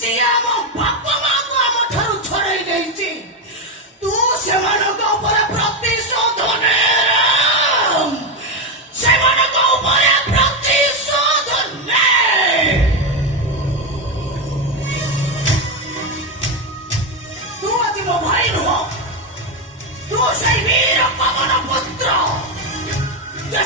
ଯିଏ ଆମ ବାପା ମାଙ୍କୁ ଆମ ଠାରୁ ଛଡେଇ ନେଇଛି ତୁ ସେମାନଙ୍କ ଉପରେ ପ୍ରତିଶୋଧ ନେ ସେମାନଙ୍କ ଉପରେ ପ୍ରତିଶୋଧ ନେ ତୁ ଆଜି ମୋ ଭାଇ ନୁହଁ ତୁ ସେଇ ବୀର ପବନ ପୁତ୍ର ଯେ